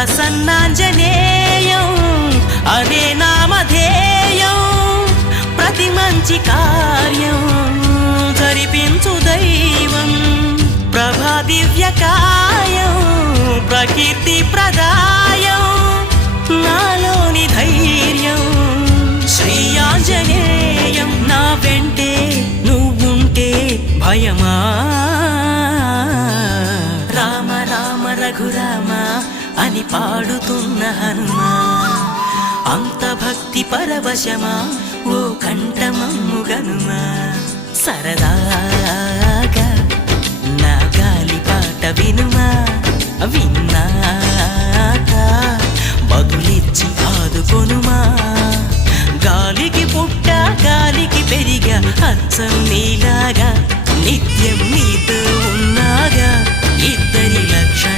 ప్రసన్నాంజనేయం అనే నామధేయం ప్రతి మంచి కార్యం జరిపించు దైవం ప్రభా దివ్యకాయం ప్రకీర్తి ప్రదాయం నాలోని ధైర్యం శ్రీ ఆంజనేయం నా వెంటే నువ్వుంటే భయమా రామ రామ రఘురామ అని పాడుతున్న హనుమా అంత భక్తి పరవశమా ఓ కంఠమమ్ము గనుమా సరదాగా నా గాలి పాట వినుమా విన్నాక బదులిచ్చి ఆదుకొనుమా గాలికి పుట్ట గాలికి పెరిగా అచ్చం నీలాగా నిత్యం నీతో ఉన్నాగా ఇద్దరి లక్షణ